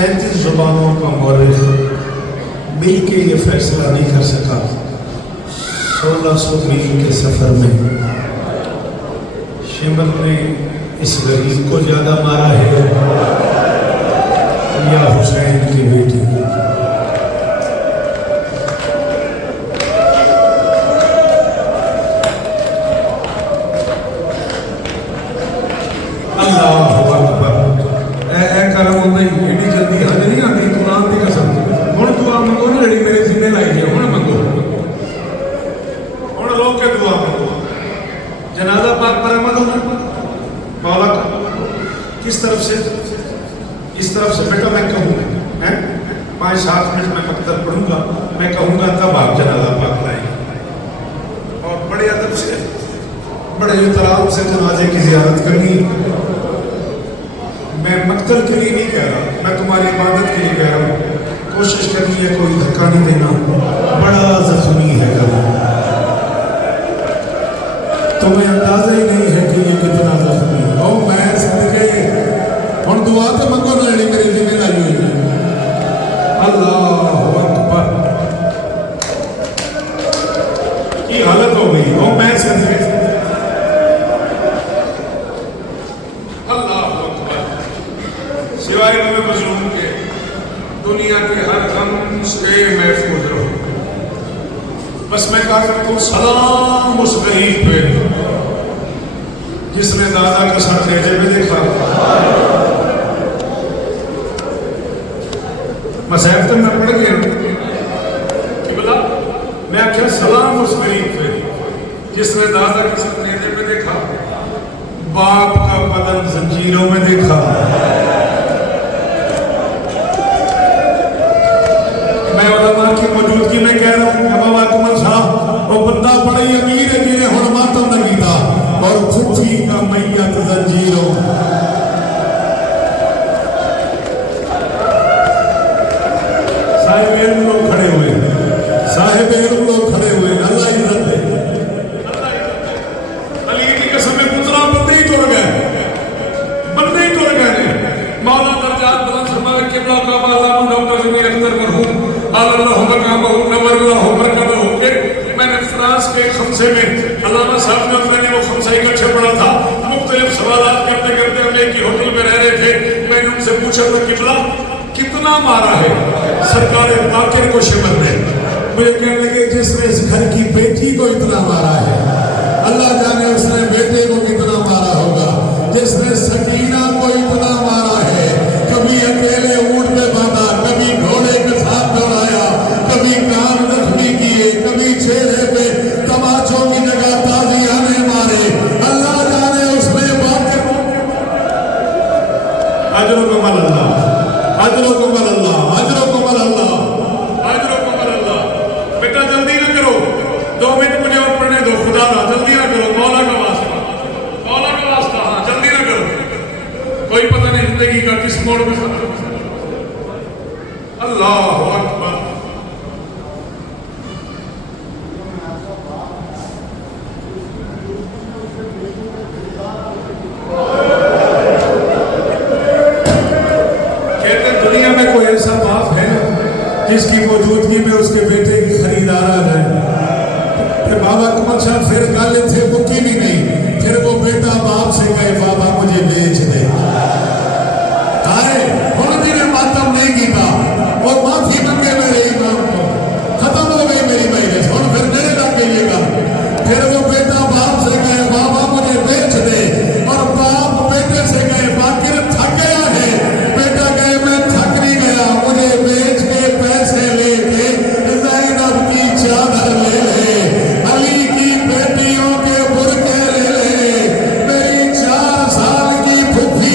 37 زبانوں کا مورخ مل کے یہ فیصلہ نہیں کر سکا 1600 میل کے سفر میں شمر نے اس غریب کو زیادہ مارا ہے یا حسین کی بیٹی؟ اس طرف سے بیٹا میں کہوں 5-7 منٹ میں مقتل پڑھوں گا، میں کہوں گا تب آپ جنازہ پاک لائیں گے، اور بڑے ادب سے بڑے احترام سے جنازے کی زیارت کرنی۔ میں مقتل کے لیے نہیں کہہ رہا، میں تمہاری عبادت کے لیے کہہ رہا ہوں۔ کوشش کرنی ہے کوئی دھکا نہیں دینا، بڑا زخمی ہے گلا، تمہیں اندازہ ہی نہیں ہے کہ یہ کتنا زخمی ہے۔ اور میں صدقے ہن دعا تو منگو نہ جڑی میری ذمہ داری ہوئی ہے۔ اللہ اکبر، کی حالت ہو گئی اور میں صدقے اللہ اکبر، سوائے نبی مظلوم کے دنیا کے ہر غم سے محفوظ رہو۔ بس میں کہا کرتا ہوں سلام اس غریب پہ جس نے دادا کا سر نیزے میں دیکھا۔ مسائب تو میں پڑھ گیا کہ بلا میں کیا سلام اس غریب پہ جس نے دادا کا سر نیزے میں دیکھا، باپ کا بدن زنجیروں میں دیکھا۔ میں علماء کی موجودگی میں کہہ رہا ہوں بابا کمل صاحب وہ بندہ بڑا ہی امیر ہے جنہیں ہن ماتم نہ کیتا، اور پھوپھی کا میت زنجیروں۔ صاحب علم لوگ کھڑے ہوئے، صاحب علم لوگ کھڑے ہوئے، اللہ عزت دے۔ علی کی قسم میں پترا بندے ہی توڑ گئے، بندے ہی توڑ گئے۔ مولا درجات بلند فرمائے قبلہ کا بازام ڈاکٹر ضمیر اختر مرحوم اللہ مقامہ نور اللہ برکتہ ہو کے میں نے فرانس کے خمسے میں علامہ صاحب نے میں نے وہ خمسہ اکٹھے پڑھا تھا، مختلف سوالات کرتے کرتے ہم ایک ہی ہوٹل میں رہ رہے تھے۔ میں نے ان سے پوچھا تھا قبلہ کتنا مارا ہے سرکار باقر کو شمر نے؟ مجھے کہنے لگے جس نے اس گھر کی بیٹی کو اتنا مارا ہے، اللہ جانے اس نے بیٹے کو کتنا مارا ہوگا۔ جس نے سکینہ کو اتنا مارا ہے، کبھی اکیلے اونٹ پہ باندھا، کبھی گھوڑے کے ساتھ دوڑایا، کبھی کان زخمی کیے، کبھی چہرے پہ تماچوں کی جگہ تازیانے مارے، اللہ جانے اس میں باقر اجرکم اللہ، اجرکم اللہ، اجرکم اللہ، اجرکم اللہ۔ بیٹا جلدی نہ کرو، 2 منٹ مجھے اور پڑھنے دو، خدا را جلدی نہ کرو، مولا کا واسطہ، مولا کا واسطہ، ہاں جلدی نہ کرو، کوئی پتہ نہیں زندگی کا کس موڑ میں ختم۔ اللہ اکبر۔ جس کی موجودگی میں اس کے بیٹے کی خریدار آ جائے، پھر بابا کمل صاحب پھر گالے تھے مکی بھی نہیں، پھر وہ بیٹا باپ سے کہے بابا مجھے بیچ دے، آئے ہن بھی نے ماتم نہیں کیتا اور معافی منگے میرے امام کو، ختم ہو گئی میری مجلس، ہن پھر میرے نہ کہیے گا۔ پھر وہ بیٹا باپ سے کہے بابا مجھے بیچ دے، اور باپ بیٹے سے کہے باقر تھک گیا ہے، بیٹا کہے میں تھک نہیں گیا، مجھے بیچ کے پیسے لے کے زینب کی چادر لے لے، علی کی بیٹیوں کے برقعے لے لے، میری 4 سال کی پھوپھی